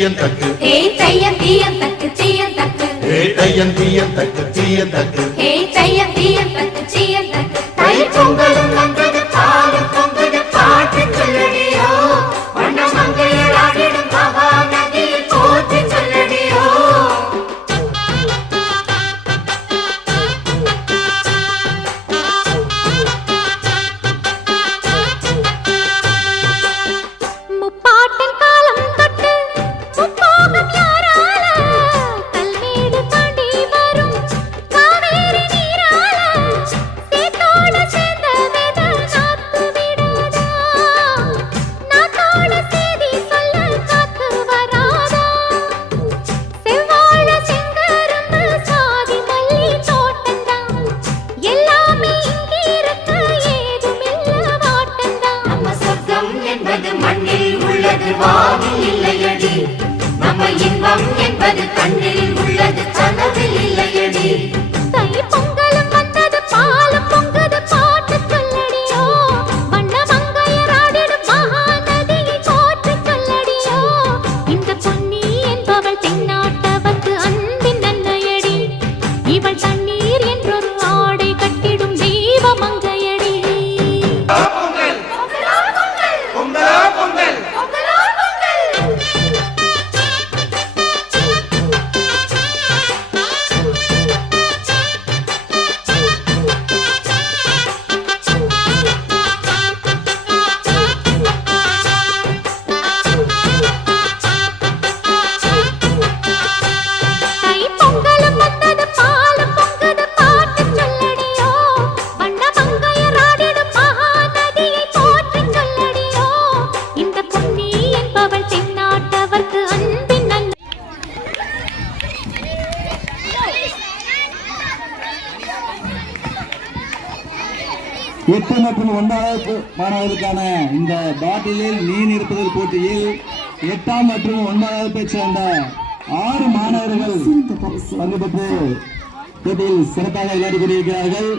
தீயன் தக்கு ஹே தையம் தீயம் தக்கு தீயம் தக்கு ஹே தையன் தீயன் தக்கு தீயன் தக்கு ஹே தையம் தீயம் தக்கு தீயம் தக்கு தை பொங்கலும் வந்தது பாலும் பொங்குது பாட்டு சொல்லடியோ வண்ண மங்கையர் ஆடிடும் மகா நதியில் போற்றி சொல்லடியோ முப்பாட்டின் காலம் தொட்டு முப்போகம் யாரால கல்மேடு தாண்டி வரும் காவேரி நீரால சேத்தோட சேர்ந்த வேத நாத்து விடாதா நாத்தோட சேதி சொல்ல காத்து வராதா செவ்வாழ செங்கரும்பு சாதி மல்லி தோட்டந்தான் எல்லாமே இங்கிருக்க ஏதுமில்ல வாட்டந்தான் நம்ம சொர்க்கம் என்பது மண்ணில் உள்ளது வானில் இல்லையடி நம்ம இன்பம் என்பது கண்ணில் உள்ளது கனவில் இல்லையடி தை பொங்கலும் வந்தது பாலும் பொங்குது பாட்டு சொல்லடியோ வண்ண மங்கையர் ஆடிடும் மகா நதியை போற்றி சொல்லடியோ இந்த பொன்னி என்பவள் தென்னாட்டவர்க்கு அன்பின் நன்மையடி இவள் தண்ணீர் என்றொரு ஆடை கட்டிடும் தெய்வ மங்கையடி பொங்கல் பொங்கலா பொங்கல் தை பொங்கலும் வந்தது பாலும் பொங்குது பாட்டு சொல்லடியோ வண்ண மங்கையர் ஆடிடும் மகா நதியை போற்றி சொல்லடியோ இந்த பொன்னி என்பவள் தென்னாட்டவர்க்கு அன்பின் நன்மை எட்டு மற்றும் 9வது மாணவர்களுக்கான இந்த பாட்டிலில் நீர் இருப்பதில் போட்டியில் 8ஆம் மற்றும் 9வது வகுப்பை சேர்ந்த 6 மாணவர்கள் பங்கு பெற்று போட்டியில் சிறப்பாக விளையாடி கொண்டிருக்கிறார்கள்.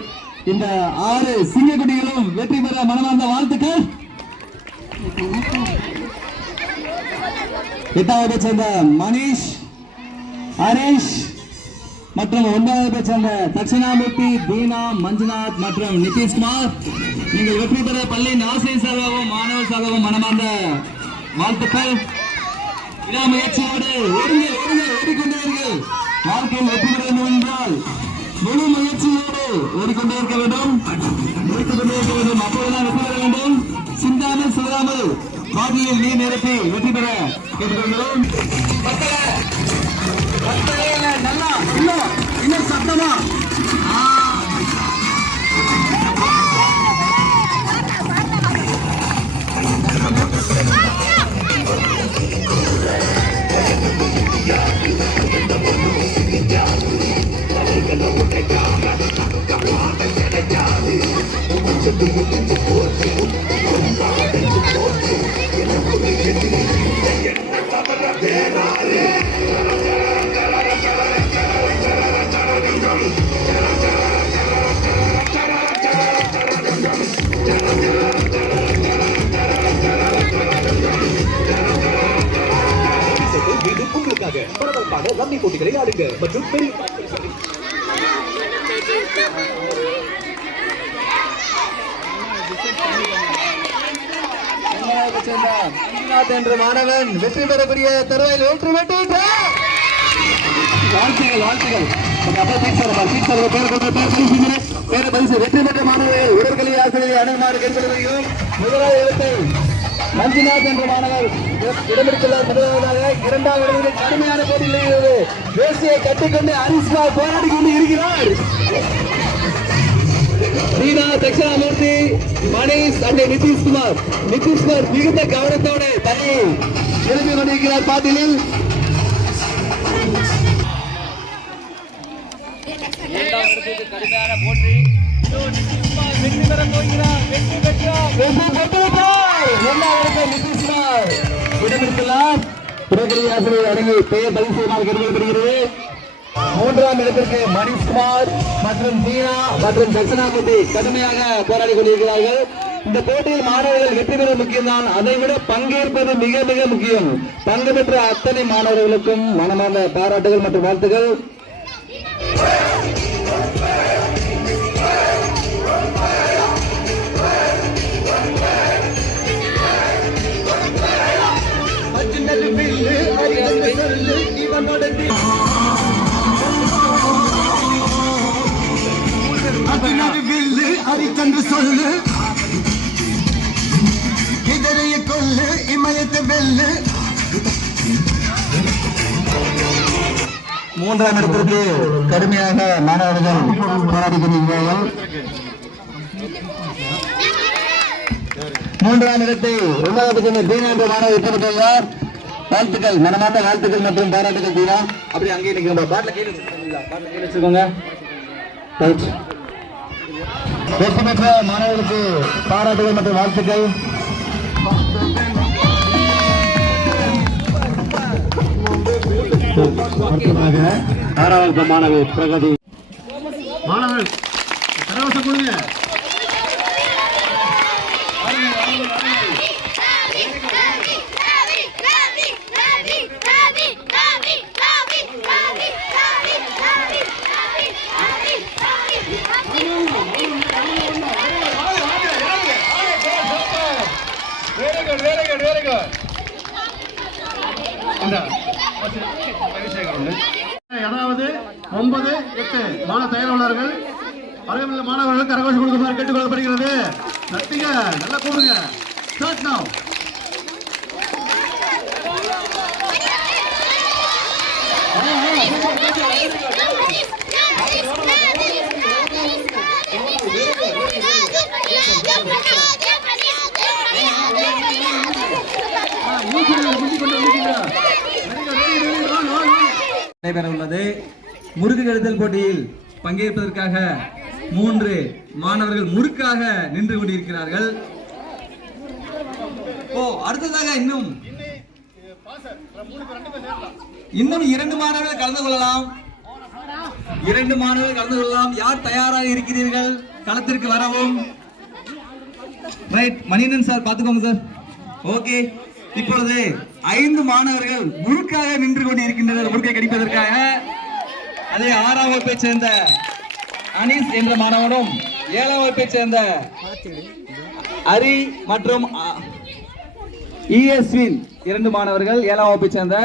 இந்த 6 சிங்கக்குட்டிகளும் வெற்றி பெற மனமார்ந்த வாழ்த்துக்கள். 8ஆம் வகுப்பை சேர்ந்த மணிஷ், ஹரிஷ் மற்றும் 9வது வகுப்பை சேர்ந்த தட்சிணாமூர்த்தி, தீனா, மஞ்சுநாத் மற்றும் நிதிஷ்குமார், நீங்கள் வெற்றி பெற பள்ளியின் ஆசிரியர் சார்பாகவும் மாணவர் சார்பாகவும் மனமார்ந்த வாழ்த்துக்கள். விடாமுயற்சியோடு ஓடிக்கொண்டீர்கள். வாழ்க்கையில் வெற்றி பெற வேண்டும் என்றால் முழு முயற்சியோடு ஓடிக்கொண்டே இருக்க வேண்டும், ஓடிக்கொண்டே இருக்க வேண்டும். அப்போதுதான் வெற்றி பெற வேண்டும். சிந்தாமல் சிந்தாமல் பாட்டியில் நீர் நிரப்பி வெற்றி பெற கேட்டுக்கொள்கிறோம். நல்லா இன்னும் சத்தமா உங்களுக்காக பரபரப்பான ரம்மி போட்டிகளை ஆடுங்க மற்றும் பெரிய என்ற மாணவன் வெற்றி பெறக்கூடிய தருவாயில் வெற்றி பெற்றார். வாழ்த்துகள். வெற்றி பெற்ற மாணவர்கள் உடற்கல்வி ஆசிரியர் அணுகுமாறு கேட்கப்படுகிறோம். முதலாவது இடத்தை மஞ்சுநாத் என்ற மாணவர் இடம்பெற்றுள்ளார். முதலாவதாக 2வது இடத்தில் கடுமையான போட்டியில் இருக்கிறது. தேசியை கட்டிக்கொண்டு ஹரிஷ்குமார் போராடி கொண்டு இருக்கிறார். தீனா, தட்சிணாமூர்த்தி, மணிஷ் அண்ட் நிதிஷ்குமார் மிகுந்த கவனத்தோடு தண்ணி எழுதி கொண்டிருக்கிறார். பாட்டிலில் கடுமையான போட்டி வெற்றி பெற போகிறார். வெற்றி பெற்றார். இடம்பெற்றுள்ளார். உடற்கல்வி ஆசிரியர் அடங்கி பெயர் பதிவு செய்யுமாறு கேட்டுக்கொள்ளப்படுகிறது. 3ஆம் இடத்திற்கு மணிஷ்குமார் மற்றும் தீனா மற்றும் தட்சிணாமூர்த்தி கடுமையாக போராடி கொண்டிருக்கிறார்கள். இந்த போட்டியில் மாணவர்கள் வெற்றி பெற முக்கியம்தான், அதை விட பங்கேற்பது மிக மிக முக்கியம். பங்கு பெற்ற அத்தனை மாணவர்களுக்கும் மனமார்ந்த பாராட்டுகள் மற்றும் வாழ்த்துக்கள். அரித்தன்று சொல்லு இதரைய கொல்லு இமயத்தை வெல்லு. மூன்றாம் இடத்திற்கு கடுமையாக மாணவர்கள் போராடுகிறார்கள். மூன்றாம் இடத்தை இரண்டாவது தீனா என்ற மாணவர் பெற்றுள்ளார். வாழ்த்துக்கள், மனமார்ந்த வாழ்த்துக்கள் மற்றும் பாராட்டுகள் தீனா. அப்படி அங்கே நிற்கிற பாட்டில் கீழே வச்சுக்கோங்க. வெற்றி பெற்ற மாணவர்களுக்கு பாராட்டுகள் மற்றும் வாழ்த்துக்கள். ஆறாவது மாணவர் பிரகதி. மாணவர் கரகோஷம் கொடுங்க. அதாவது 9, 8 மாணவ தயாராளர்கள் அருகிலுள்ள மாணவர்கள் கரகோஷம் கொடுக்குமாறு கேட்டுக்கொள்ளப்படுகிறது. நட்டிங்க நல்லா கூடுங்க. ஸ்டார்ட் நவ. நடைபெற உள்ளது. முறுக்கு கெடுத்தல் போட்டியில் பங்கேற்பதற்காக 3 மாணவர்கள் முறுக்காக நின்று கொண்டிருக்கிறார்கள். அடுத்ததாக இன்னும் 2 மாணவர்கள் கலந்து கொள்ளலாம். 2 மாணவர்கள் கலந்து கொள்ளலாம். யார் தயாராக இருக்கிறீர்கள் களத்திற்கு வரவும்? ரைட், மணியன் சார் பாத்துக்கோங்க சார். ஓகே, இப்பொழுது 5 மாணவர்கள் முறுக்காக நின்று கொண்டு இருக்கின்றனர். முறுக்கை கடிப்பதற்காக அதே 6ஆம் வகுப்பை சேர்ந்த அனீஸ் என்ற மாணவனும் 7ஆம் வகுப்பை சேர்ந்த ஹரி மற்றும் ESவின் 2 மாணவர்கள் 7ஆம் வகுப்பை சேர்ந்த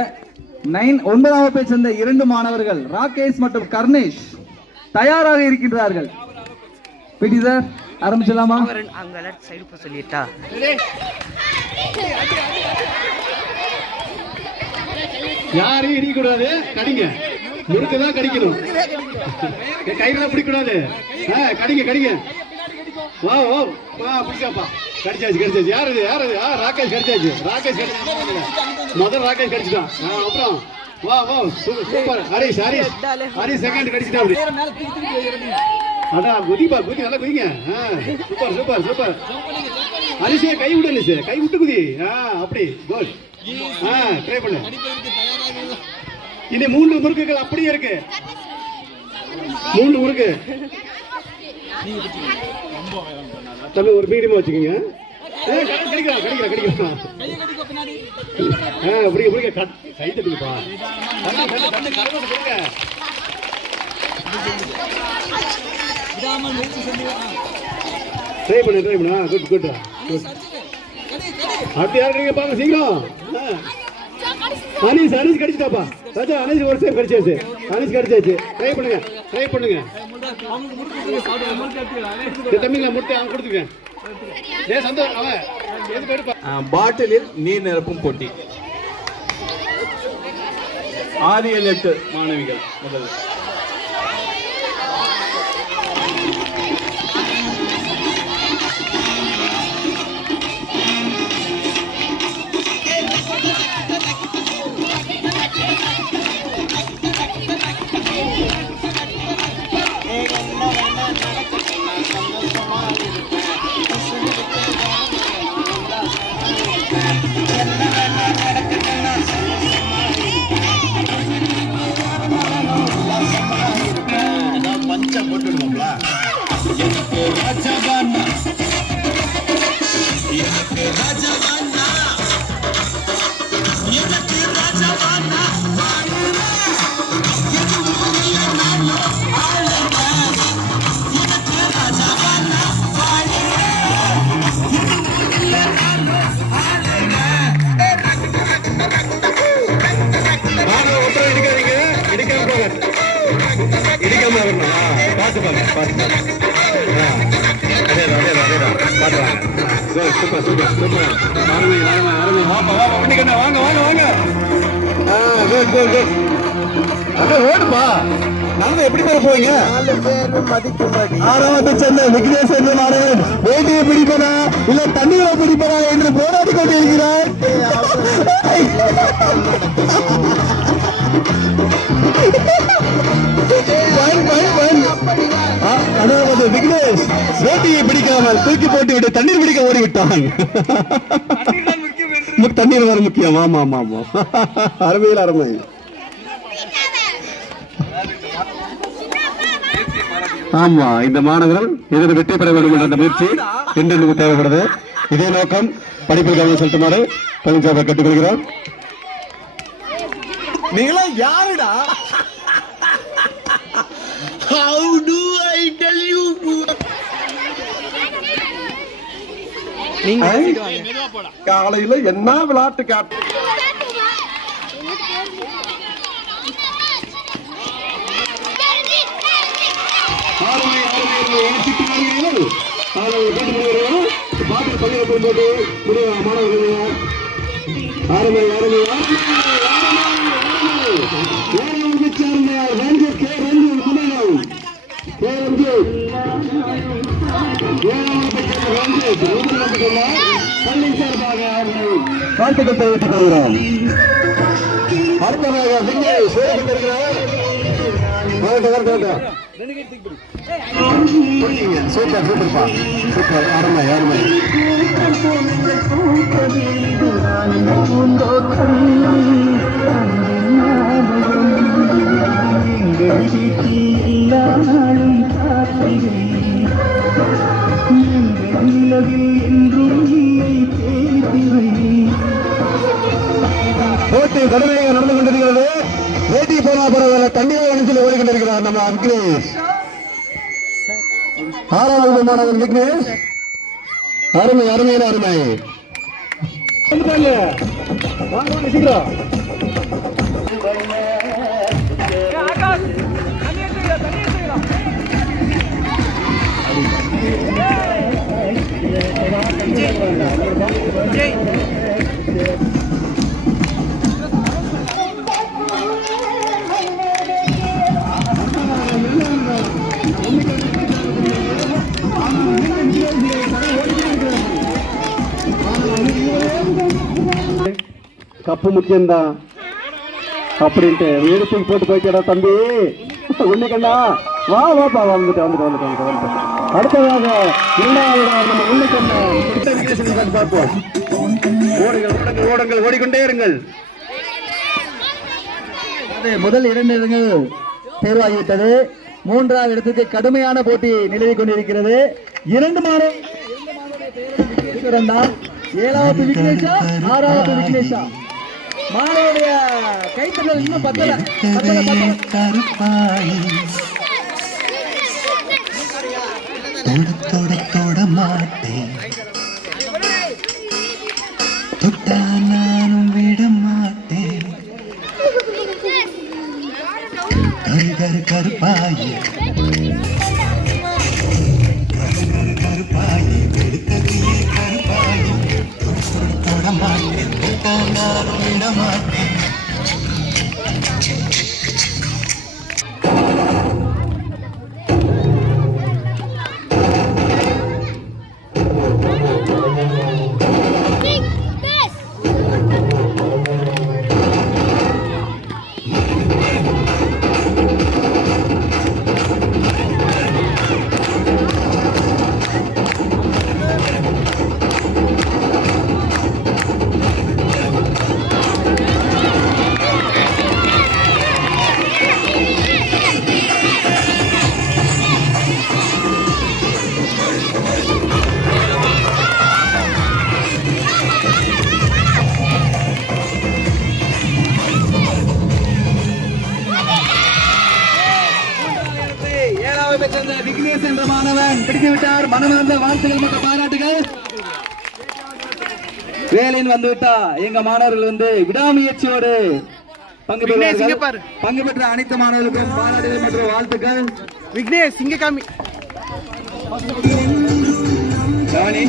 9ஆம் வகுப்பை சேர்ந்த 2 மாணவர்கள் ராகேஷ் மற்றும் கர்ணேஷ் தயாராக இருக்கின்றார்கள். பிடி சார் ஆரம்பிச்சலாமா? அங்க லெஃப்ட் சைடு போ சொல்லிட்டா. யாரையும் இடிக்க கூடாது, கடிங்க. முறுக்கு தான் கடிக்கணும், கையில பிடிக்க கூடாது. கடிங்க கடிங்க. வா வா வா, பிடிக்காப்பா. கடிச்சாச்சு. யாரு ராகேஷ் கடிச்சாச்சு. ராகேஷ் முதல் ராகேஷ் கடிச்சிட்டான். அப்புறம் வா வா, சூப்பர். ஹரிஷ் செகண்ட் கடிச்சிட்டான். அப்படி அதான் குதிப்பா, குதி, நல்லா குதிங்க. சூப்பர். ஹரிஷே கை விடு, கை விட்டு குதி. அப்படி கோல். ட்ரை பண்ணு. இனி 3 முறுக்குகள் அப்படியே இருக்கு. 3 முறுக்கு. தம்பி ஒரு மீடியமா வச்சுக்கோங்க. கடிக்கலாம். அப்படி கை தட்டுங்கப்பா. ட்ரை பண்ணு. குட். அப்படி யாருக்கீங்க பாருங்க சீக்கிரம். அனீஸ் கடிச்சிட்டாப்பா. ராஜா அனீஸ் ஒரு சேர் கடிச்சாச்சு. ட்ரை பண்ணுங்க. தம்பிங்களா முட்டை அவன் கொடுத்துருக்கேன். சந்தோஷம். அவன் எதுக்கு எடுப்பா? பாட்டிலில் நீர் நிரப்பும் போட்டி. 6, 7, 8 மாணவிகள் முதல். போங்க பார்த்து அதேதான் பார்த்துவாங்க சூப்பர் சூப்பர் சூப்பர் அருமை அருமை அருமை வாப்பா வாப்பா வண்டிக்கண்ணா வாங்க வாங்க வாங்க குட் குட் குட் அதான் ஓடுப்பா நடந்து எப்படி பேர போவீங்க 4 பேர் மதிக்கும்படி ஆறாவது சென்னை விக்னேஷ் என்ற மாணவன் வேட்டையை பிடிப்பதா இல்ல தண்ணீரை பிடிப்பதா என்று போராடி கொண்டிருக்கிறார். அதாவது விக்னேஷ் வேட்டையை பிடிக்காமல் தூக்கி போட்டு விட்டு தண்ணீர் பிடிக்க ஓடிவிட்டான். தண்ணீர் வர முக்கியம். ஆமா ஆமா ஆமா அருமையில் அருமை. ஆமா இந்த மாணவர்கள் இதில் வெற்றி பெற வேண்டும் என்ற முயற்சி இன்று தேவைப்படுது. இதே நோக்கம் படிப்பில் கவனம் செலுத்துமாறு பழனிசாமி கேட்டுக்கொள்கிறார். நீங்களா யாருடா? How do I tell you? காலையில என்ன விளையாட்டு காட்டு வாழ்த்துக்கள் தெரிவித்துக் கொள்கிறோம். அடுத்ததாக விக்னேஷ் சூப்பர் சூப்பர்ப்பா சூப்பர் அருமை அருமை. போட்டி கடுமையாக நடந்து கொண்டிருக்கிறது. வேட்டி போனா பரவாயில்ல தண்ணீர் அணிச்சில் ஓடிக்கொண்டிருக்கிறார் நம்ம விக்னேஷ். 6வது மாணவன் விக்னேஷ். அருமை அருமையான அருமை. சீக்கிரம் கப்பு முக்கியம்தான் அப்படின்ட்டு எடுத்து போட்டு போய்க்கடா தம்பி உன்னைக்கண்ணா வா வாப்பா வந்துட்டு வந்துட்டு வந்துட்டு வந்துட்டு வந்துட்டு. அடுத்ததாக நம்ம உன்னைக்கண்ணா பார்ப்போம். ஓடுங்கள் ஓடுங்கள் ஓடுங்கள் ஓடிக்கொண்டே இருங்கள். முதல் 2 இடங்கள் தேர்வாகிவிட்டது. 3வது இடத்துக்கு கடுமையான போட்டி நிலவிக் கொண்டிருக்கிறது. 2 மாணவர்கள் 7வது விக்னேஷா 6வது விக்னேஷா. மாணவருடைய கைத்தறல் இன்னும் பத்தல தொட மாட்டேன் தொட்டா நானும் விட மாட்டேன் கரு கருப்பாயே கருப்பாயே வெடுத்ததையே கருப்பாயே தொட மாட்டேன் தொட்டா நானும் விட மாட்டேன். விக்னேஷ் என்ற மாணவன் பிடித்துவிட்டார். மனமார்ந்த வாழ்த்துகள் மற்றும் பாராட்டுகள். வேலின் வந்துவிட்டா எங்க மாணவர்கள் விடாமுயற்சியோடு பங்கு விக்னேஷ், இங்க பெறுவார்கள். பாரு. பங்கு பெற்ற அனைத்து மாணவர்களுக்கும் பாராட்டுகள் மற்றும் வாழ்த்துக்கள். விக்னேஷ் இங்க காமி. கவனி,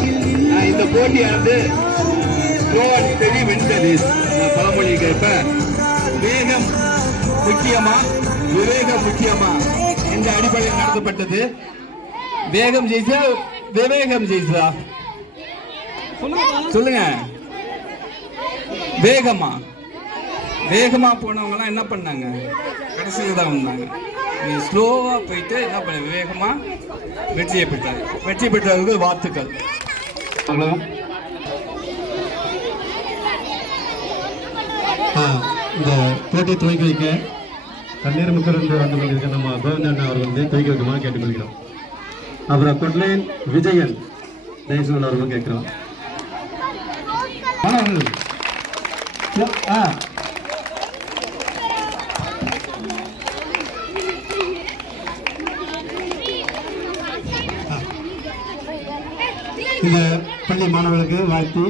இந்த போட்டியானது ஸ்லோவன் வென்றது. பழமொழி கேட்ப வேகம் முக்கியமா விவேகம் முக்கியமா என்ற அடிப்படையில் நடத்தப்பட்டது. வேகம் ஜெயிச்சா விவேகம் ஜெயிச்சா சொல்லுங்க. வேகமா வேகமா போனவங்க எல்லாம் என்ன பண்ணாங்க? கடைசியில் தான் வந்தாங்க. நீ ஸ்லோவா போயிட்டு என்ன பண்ண வேகமா வெற்றியை பெற்றாங்க. வெற்றி பெற்றவர்கள் வாழ்த்துக்கள். இந்த போட்டியை துவக்கி வைக்க தண்ணீர் முக்கர் என்று வந்து கொண்டிருக்க நம்ம கோவிந்தன் அவர்கள் வந்து துவக்கி வைக்குமாறு கேட்டுக்கொள்கிறோம். அப்புறம் கொட்லைன் விஜயன் நேசன் அவர்கள் கேட்கிறோம். இந்த பள்ளி மாணவர்களுக்கு வாழ்த்தி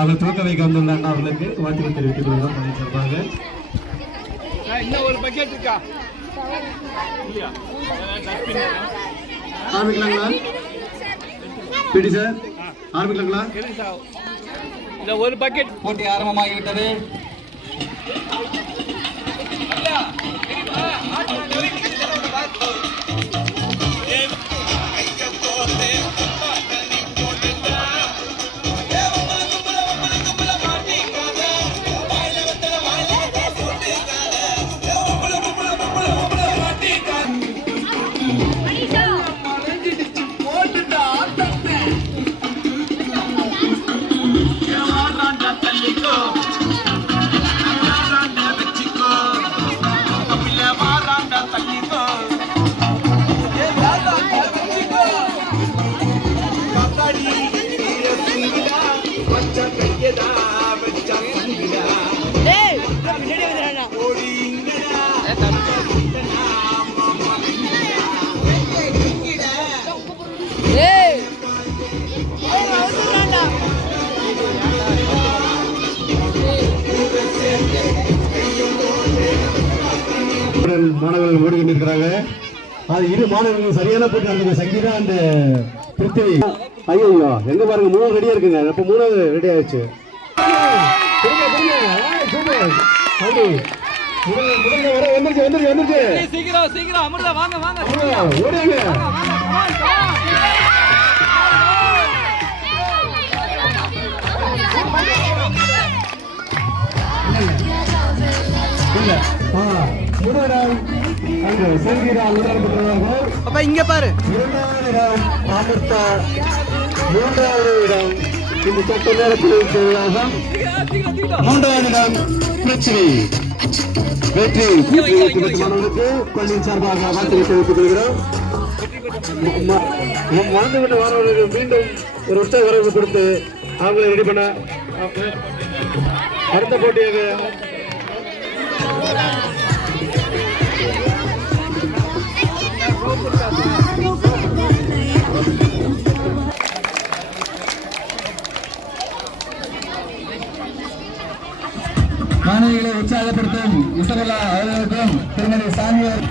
அவர் துவக்க வைக்க வந்துள்ள அண்ணா அவர்களுக்கு வாழ்த்துக்கள் தெரிவித்துக் கொள்கிறோம். பள்ளி சார்பாக ஆரம்பிக்கலாங்களா? பிடி சார் ஆரம்பிக்கலாங்களா? போட்டி ஆரம்பமாகிவிட்டது. மாணவர்கள் ஓடுகின்றிருக்கிறாங்க. அது இரு மாணவர்கள் சரியான போட்டி நடந்தது. சங்கீதா அந்த பிருத்திவி. ஐயோ எங்க பாருங்க, 3 ரெடியா இருக்குங்க. இப்ப 3வது ரெடி ஆயிடுச்சு. சீக்கிரம் சீக்கிரம் அமிர்தா வாங்க வாங்க ஓடுங்க. முதலிடம் அங்கு சங்கீதா முதல் பெற்றவர்கள். அப்ப இங்க பாரு. 2வது இடம் அமிர்தா. 3வது இடம் இந்த சட்ட நேரத்தில் விலாசம். 3வது இடம் பிருத்திவி. வெற்றி மாணவர்களுக்கு பள்ளியின் சார்பாக வாழ்த்துக்களை தெரிவித்துக் கொள்கிறோம். வாழ்ந்துவிட்ட மாணவர்களுக்கு மீண்டும் ஒரு உற்சாக வரவு கொடுத்து அவங்களை ரெடி பண்ண அடுத்த போட்டியாக மாணவிகளை உற்சாகப்படுத்தும் இசரலா அவர்களுக்கும் திருமதி சாமியார்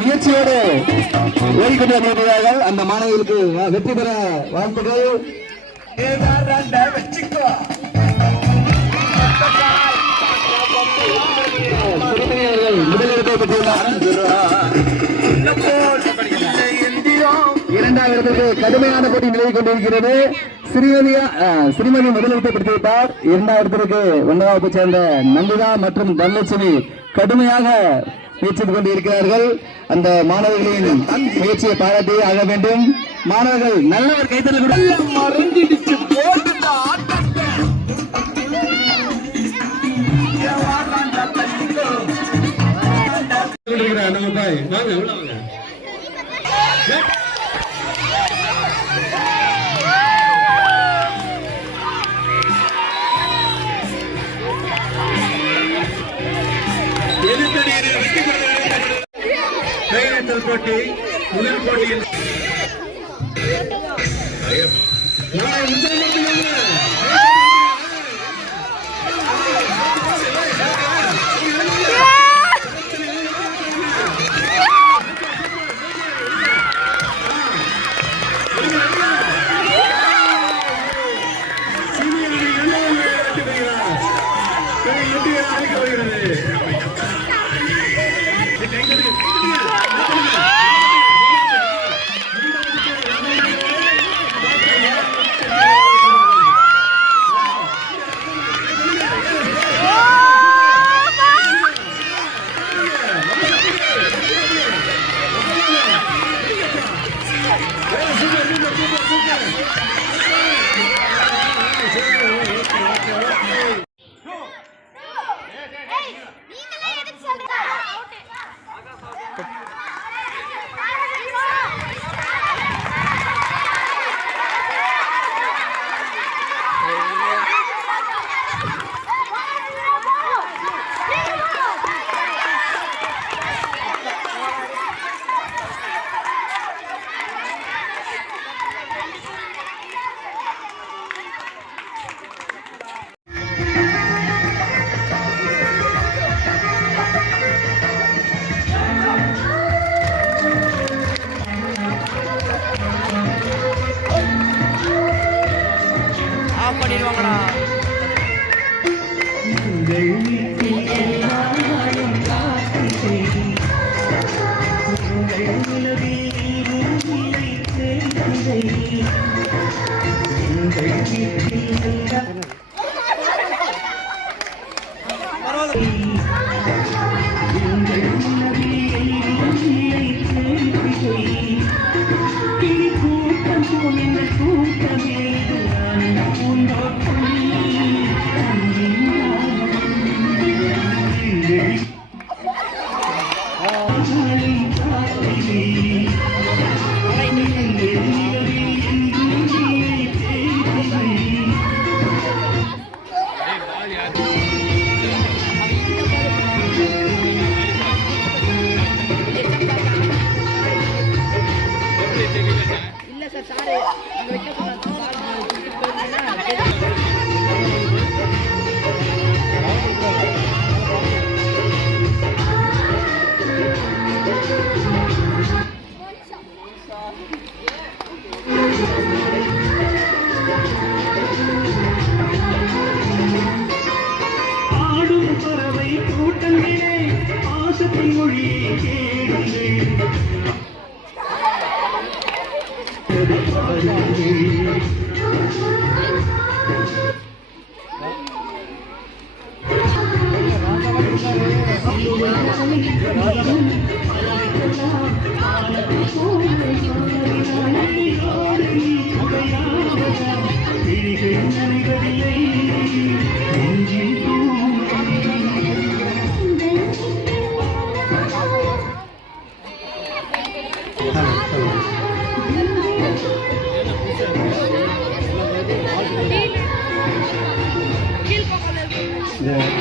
முயற்சியோடு ஓடிக்கொண்டிருக்கிறார்கள். அந்த மாணவர்களுக்கு வெற்றி பெற வாழ்த்துக்கள். முதலிடத்தை பெற்றுள்ளார். இரண்டாவது இடத்திற்கு கடுமையான போட்டி நிலவிக் கொண்டிருக்கிறது. ஸ்ரீமதி முதலிடத்தை பிடித்துவிட்டார். இரண்டாவது இடத்திற்கு ஒன்றாவது சேர்ந்த நந்திதா மற்றும் தனலட்சுமி கடுமையாக முயற்சித்துக் கொண்டிருக்கிறார்கள். அந்த மாணவர்களின் முயற்சியை பாராட்டி ஆக வேண்டும். மாணவர்கள் நல்ல ஒரு கைத்தறி போட்டி முதல் போட்டியில் பண்ணிடுவாங்கடா.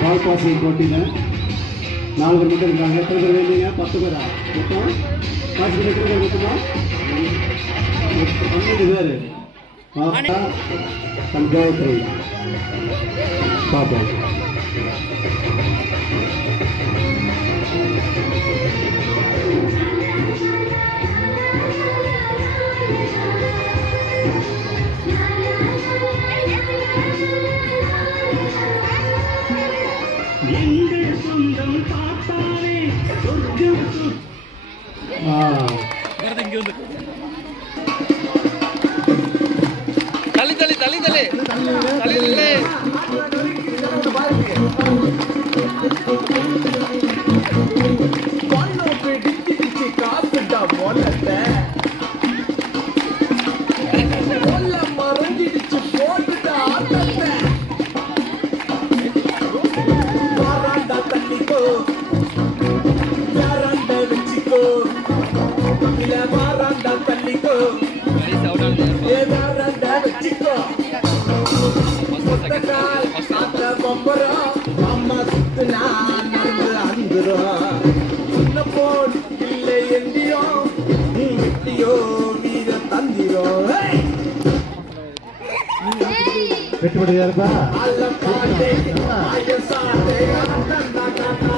கால்பாசி போட்டியில் 4 பேர் மட்டும் இருக்காங்க. எத்தனை பேர் வேண்டிங்க? 10 பேரா? மொத்தம் காசு எத்தனை பேர் மொத்தமா? 12 பேர். காயத்ரி பார்ப்போம். தள்ளி தள்ளி தள்ளி தள்ளி தள்ளி தள்ளி மறைஞ்சிடுச்சு போட்டுட்ட ஆட்டத்தை வாராண்டா தள்ளிக்கோ யாராண்ட வச்சுக்கோ இல்ல வாராண்டா தள்ளிக்கோ ஏதாராண்ட வச்சுக்கோ கால் காத்த பொம்பரம் அம்மா சுத்துனா நடந்து அந்துரும் சின்ன போன் இல்லை எந்தியோ நீ விட்டியோ வீர தந்திரோ வெட்டுப்படியா இருப்பா அல்ல பாட்டே ஆய சாட்டே ஆட்டா